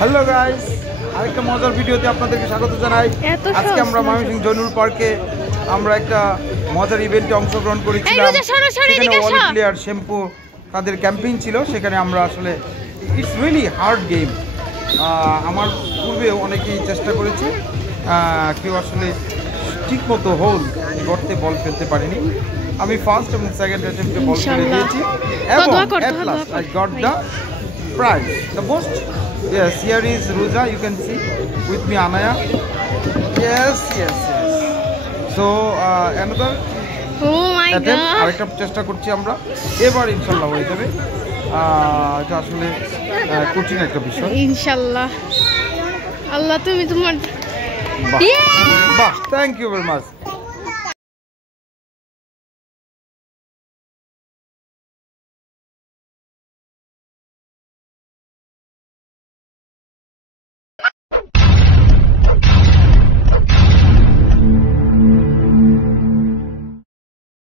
Hello guys, আরেকটা মজার ভিডিওতে আপনাদেরকে স্বাগত জানাই। আজকে আমরা ময়মনসিংহ জয়নুল পার্কে আমরা একটা মজার ইভেন্টে অংশগ্রহণ করেছিলাম। সেখানে অল প্লেয়ার শ্যাম্পু তাদের ক্যাম্পেইন ছিল। সেখানে আমরা আসলে ইটস রিয়েলি হার্ড গেম। আমার পূর্বে অনেকেই চেষ্টা করেছে, কেউ আসলে ঠিকমতো হোল গর্তে বল ফেলতে পারেনি। আমি ফার্স্ট এবং সেকেন্ড অ্যাটেম্পটে বল ফেলে দিয়েছি এবং at last I got the prize, the most. Yes, here is Ruza, you can see with me Anaya. Yes. So another attempt, আরেকটা চেষ্টা করছি আমরা, এবার ইনশাআল্লাহ হয়ে যাবে। এটা আসলে কঠিন একটা বিষয়। ইনশাআল্লাহ। আল্লাহ তুমি তোমার বাহ, থ্যাংক ইউ ভেরি মাচ।